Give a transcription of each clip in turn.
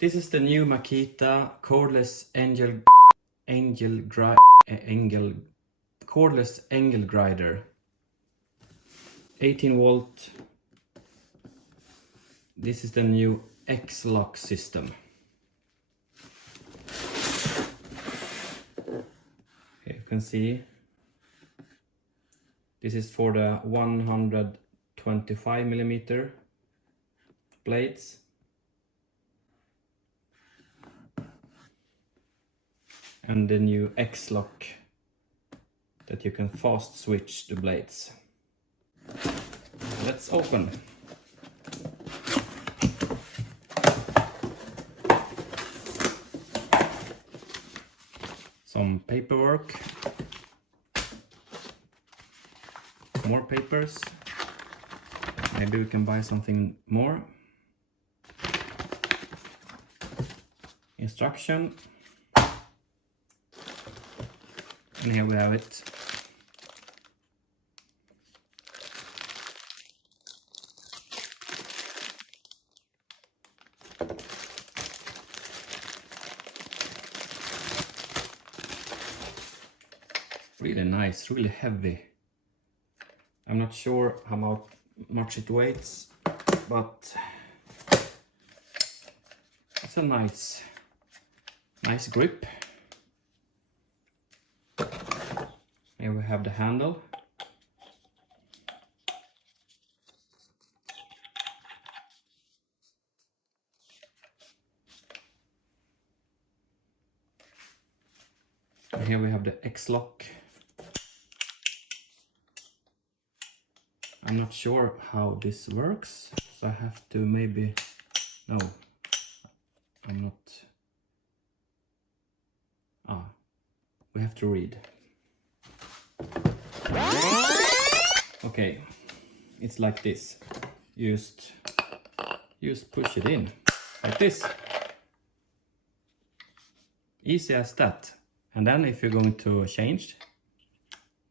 This is the new Makita cordless cordless angle grinder. 18 volt. This is the new XLOCK system. Here you can see. This is for the 125mm blades. And the new XLOCK that you can fast switch the blades. Let's open. Some paperwork. More papers. Maybe we can buy something more. Instruction. And here we have it. Really nice, really heavy. I'm not sure how much it weighs, but it's a nice grip. Here we have the handle. And here we have the XLOCK. I'm not sure how this works, so I have to maybe... No, I'm not... we have to read. Okay, it's like this. Just push it in, like this. Easy as that. And then if you're going to change,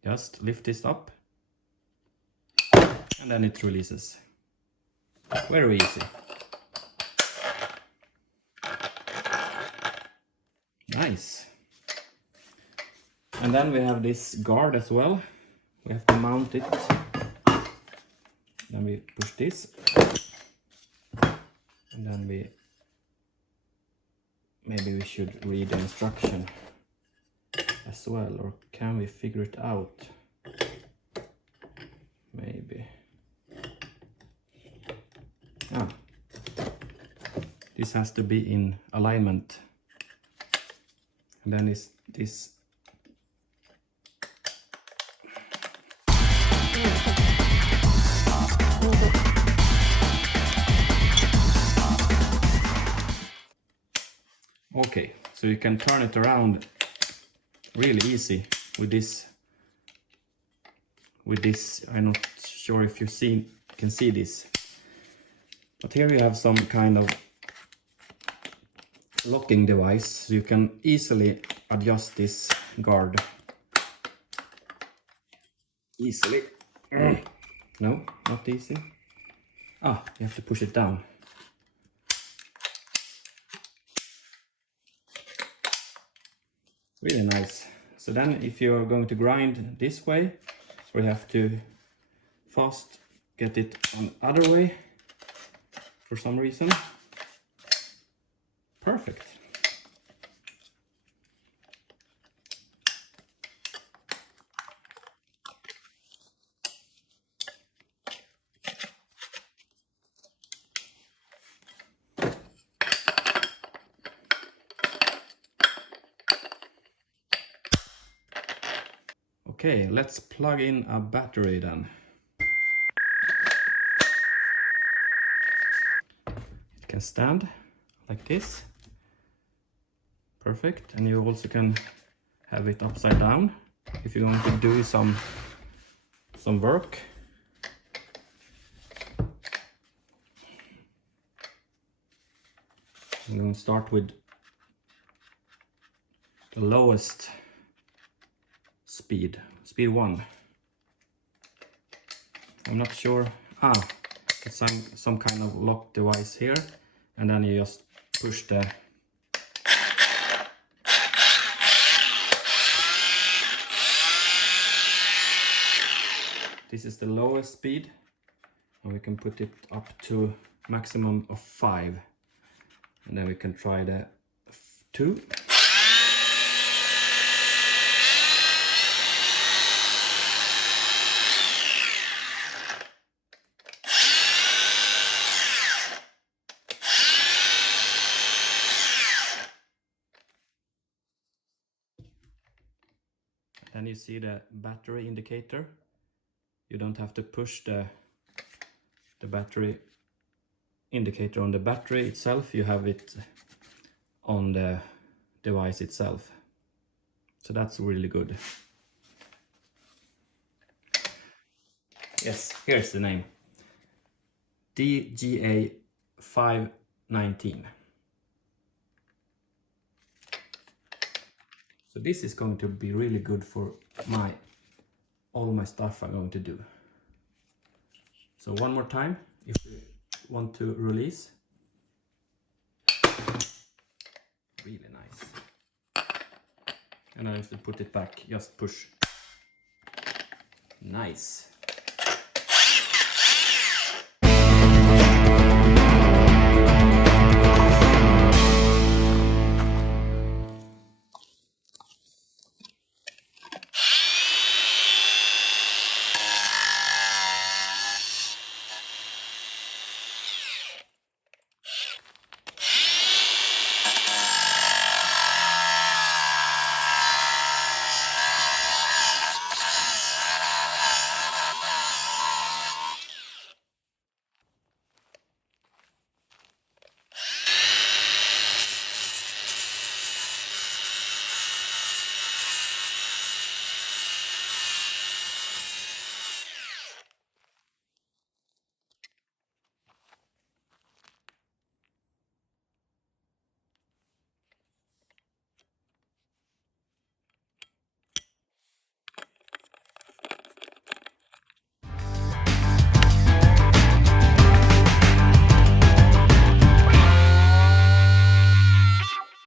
just lift this up. And then it releases. Very easy. Nice. And then we have this guard as well. We have to mount it. Then we push this. And then maybe we should read the instruction as well, or can we figure it out? Maybe. This has to be in alignment. And then is this. Okay, so you can turn it around really easy with this. I'm not sure if you can see this, but here you have some kind of locking device, so you can easily adjust this guard. Easily. No, not easy. You have to push it down. Really nice. So then if you're going to grind this way, we have to fast get it on other way for some reason. Perfect. Okay, let's plug in a battery then. It can stand like this. Perfect. And you also can have it upside down if you're going to do some work. I'm going to start with the lowest speed 1. I'm not sure. It's some kind of lock device here, and then you just push the this is the lowest speed, and we can put it up to maximum of 5, and then we can try the 2. Then you see the battery indicator. You don't have to push the battery indicator on the battery itself, you have it on the device itself. So that's really good. Yes, here's the name. DGA519. So this is going to be really good for all my stuff I'm going to do. So one more time, if you want to release. Really nice. And I have to put it back, just push. Nice.